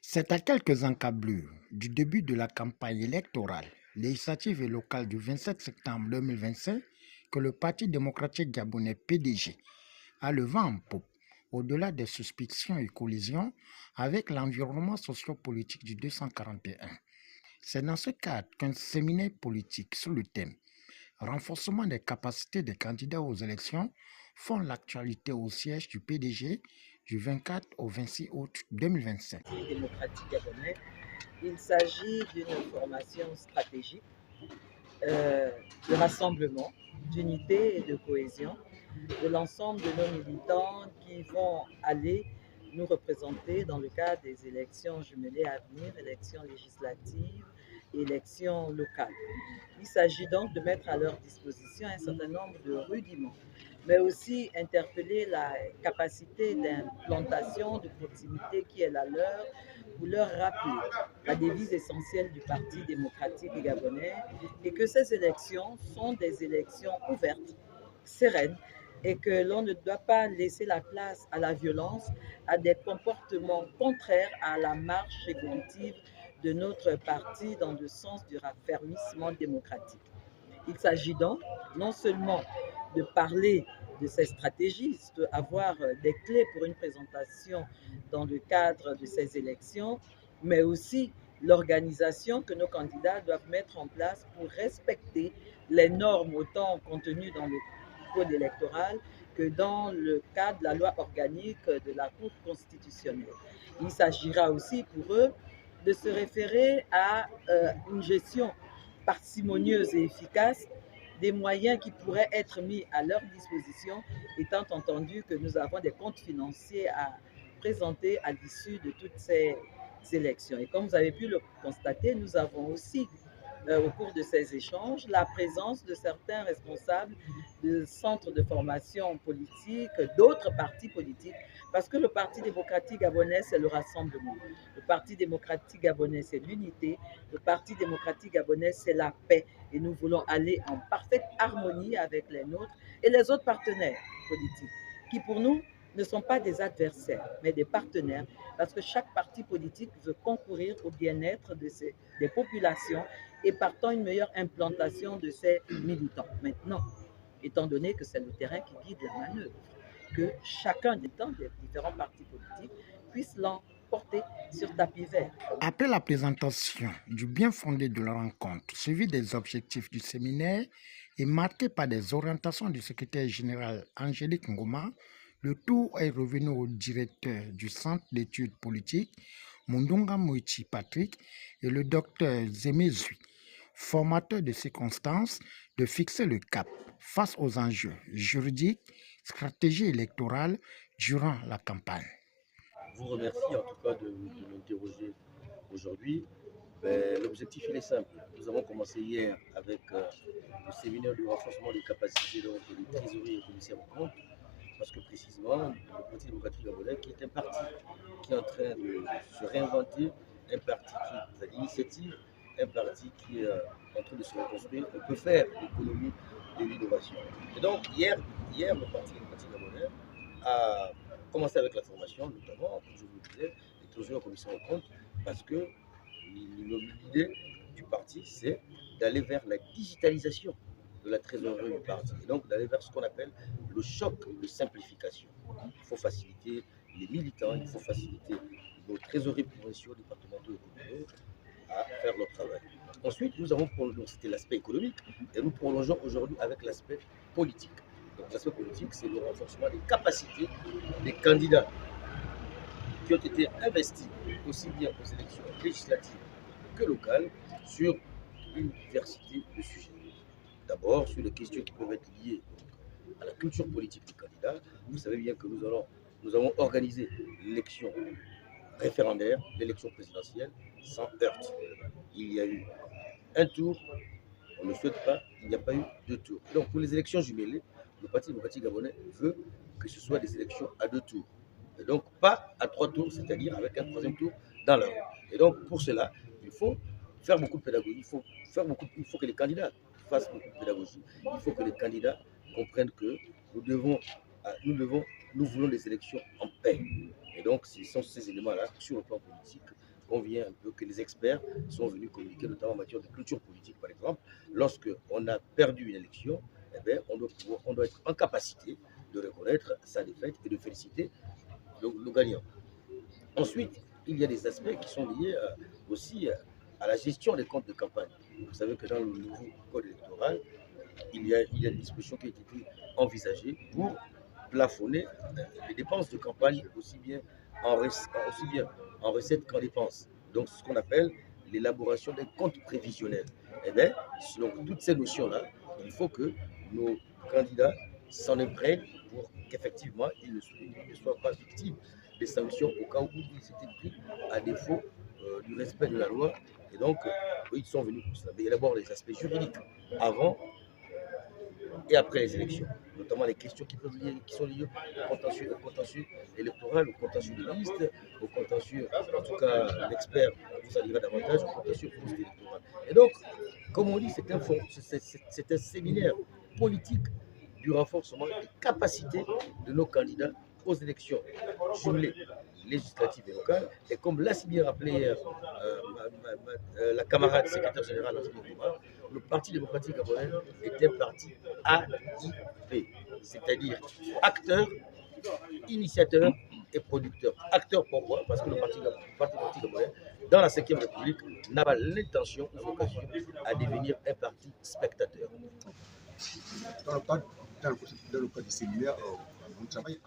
C'est à quelques encablures du début de la campagne électorale législative et locale du 27 septembre 2025 que le Parti démocratique gabonais PDG a le vent en poupe, au-delà des suspicions et collisions avec l'environnement sociopolitique du 241. C'est dans ce cadre qu'un séminaire politique sur le thème renforcement des capacités des candidats aux élections font l'actualité au siège du PDG du 24 au 26 août 2025. Démocratique gabonais. Il s'agit d'une formation stratégique de rassemblement, d'unité et de cohésion de l'ensemble de nos militants qui vont aller nous représenter dans le cadre des élections jumelées à venir, élections législatives et élections locales. Il s'agit donc de mettre à leur disposition un certain nombre de rudiments, mais aussi interpeller la capacité d'implantation, de proximité qui est la leur, pour leur rappeler la devise essentielle du Parti démocratique gabonais et que ces élections sont des élections ouvertes, sereines, et que l'on ne doit pas laisser la place à la violence, à des comportements contraires à la marche évolutive de notre parti dans le sens du raffermissement démocratique. Il s'agit donc non seulement de parler de ces stratégies, d'avoir des clés pour une présentation dans le cadre de ces élections, mais aussi l'organisation que nos candidats doivent mettre en place pour respecter les normes autant contenues dans le code électoral que dans le cadre de la loi organique de la Cour constitutionnelle. Il s'agira aussi pour eux de se référer à une gestion parcimonieuse et efficace des moyens qui pourraient être mis à leur disposition, étant entendu que nous avons des comptes financiers à présenter à l'issue de toutes ces élections. Et comme vous avez pu le constater, nous avons aussi au cours de ces échanges la présence de certains responsables de centres de formation politique, d'autres partis politiques, parce que le Parti démocratique gabonais, c'est le rassemblement. Le Parti démocratique gabonais, c'est l'unité. Le Parti démocratique gabonais, c'est la paix. Et nous voulons aller en parfaite harmonie avec les nôtres et les autres partenaires politiques, qui pour nous ne sont pas des adversaires, mais des partenaires, parce que chaque parti politique veut concourir au bien-être des populations et partant une meilleure implantation de ses militants. Maintenant, étant donné que c'est le terrain qui guide la manœuvre, que chacun des différents partis politiques puisse l'emporter sur tapis vert. Après la présentation du bien fondé de la rencontre, suivi des objectifs du séminaire et marqué par des orientations du secrétaire général Angélique Ngoma, le tour est revenu au directeur du Centre d'études politiques, Mundunga Moichi Patrick, et le docteur Zemezui, formateur de circonstances, de fixer le cap face aux enjeux juridiques, stratégie électorale durant la campagne. Je vous remercie en tout cas de m'interroger aujourd'hui. L'objectif il est simple. Nous avons commencé hier avec le séminaire de renforcement des capacités donc, des trésoriers et commissaires aux comptes, parce que précisément, le Parti démocratique gabonais, qui est un parti qui est en train de se réinventer, un parti qui a l'initiative, un parti qui est en train de se reconstruire, on peut faire l'économie de l'innovation. Et donc, hier, le Parti démocratique gabonais a commencé avec la formation, notamment, comme je vous le disais, des trésoriers en commission aux comptes, parce que l'idée du parti, c'est d'aller vers la digitalisation de la trésorerie du parti, et donc d'aller vers ce qu'on appelle le choc de simplification. Il faut faciliter les militants, il faut faciliter nos trésoriers provinciaux, départementaux et communaux à faire leur travail. Ensuite, nous avons c'était l'aspect économique, et nous prolongeons aujourd'hui avec l'aspect politique. Donc l'aspect politique, c'est le renforcement des capacités des candidats qui ont été investis aussi bien aux élections législatives que locales sur une diversité de sujets. D'abord, sur les questions qui peuvent être liées à la culture politique des candidats. Vous savez bien que nous avons organisé l'élection référendaire, l'élection présidentielle, sans heurte. Il y a eu un tour, on ne souhaite pas, il n'y a pas eu deux tours. Donc pour les élections jumelées, le Parti démocratique gabonais veut que ce soit des élections à deux tours. Et donc pas à trois tours, c'est-à-dire avec un troisième tour dans la rue. Et donc pour cela, il faut faire beaucoup de pédagogie, il faut que les candidats fassent beaucoup de pédagogie. Il faut que les candidats comprennent que nous voulons des élections en paix. Et donc, ce sont ces éléments-là, sur le plan politique, qu'on vient un peu, que les experts sont venus communiquer, notamment en matière de culture politique, par exemple. Lorsqu'on a perdu une élection, eh bien, on doit être en capacité de reconnaître sa défaite et de féliciter le gagnant. Ensuite, il y a des aspects qui sont liés aussi à la gestion des comptes de campagne. Vous savez que dans le nouveau code électoral, il y a des dispositions qui ont été envisagées pour plafonner les dépenses de campagne aussi bien en recettes qu'en dépenses. Donc, ce qu'on appelle l'élaboration des comptes prévisionnels. Et bien, selon toutes ces notions-là, il faut que nos candidats s'en imprègnent pour qu'effectivement, ils ne soient pas victimes des sanctions au cas où ils s'étaient pris à défaut du respect de la loi. Et donc, ils sont venus pour cela. Mais il y a d'abord les aspects juridiques avant et après les élections, notamment les questions qui sont liées au contentieux électoral, au contentieux de liste, au contentieux, en tout cas l'expert vous en dira davantage, au contentieux post-électoral. Et donc, comme on dit, c'est un séminaire politique du renforcement des capacités de nos candidats aux élections jumelées législatives et locales. Et comme l'a si bien rappelé hier la camarade secrétaire générale Anthony Omar, le Parti démocratique gabonais est un parti AIP, c'est-à-dire acteur, initiateur et producteur. Acteur pourquoi? Parce que le Parti démocratique gabonais, dans la 5e République, n'a pas l'intention ou l'occasion à devenir un parti spectateur. Dans le cadre du séminaire, on travaille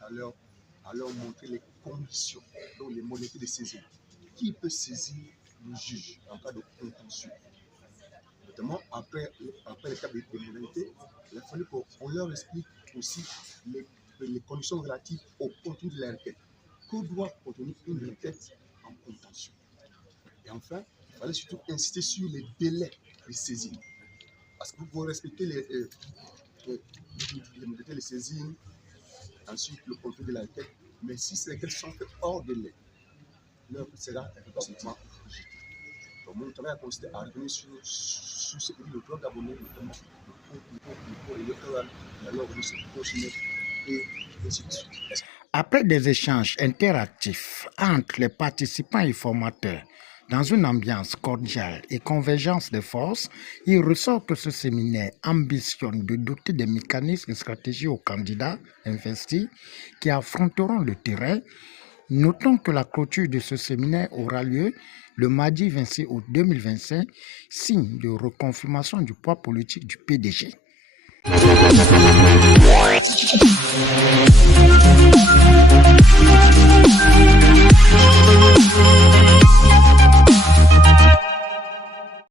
à leur montrer les conditions, donc les modalités de saisie. Qui peut saisir le juge en cas de contentieux? Notamment après le cas des modalités, il a fallu qu'on leur explique aussi les conditions relatives au contenu de la requête. Que doit contenir une requête en contentieux? Et enfin, il fallait surtout insister sur les délais de saisine. Parce que vous pouvez respecter les modalités de saisine, ensuite le contenu de la requête, mais si ces requêtes sont faites hors délai, l'œuvre sera complètement rejetée. Donc, mon travail a consisté à revenir sur ce que dit le droit gabonais, notamment le code électoral, la loi organique constitutionnelle et ainsi de suite. Après des échanges interactifs entre les participants et formateurs, dans une ambiance cordiale et convergence des forces, il ressort que ce séminaire ambitionne de doter des mécanismes et stratégies aux candidats investis qui affronteront le terrain. Notons que la clôture de ce séminaire aura lieu le mardi 26 août 2025, signe de reconfirmation du poids politique du PDG.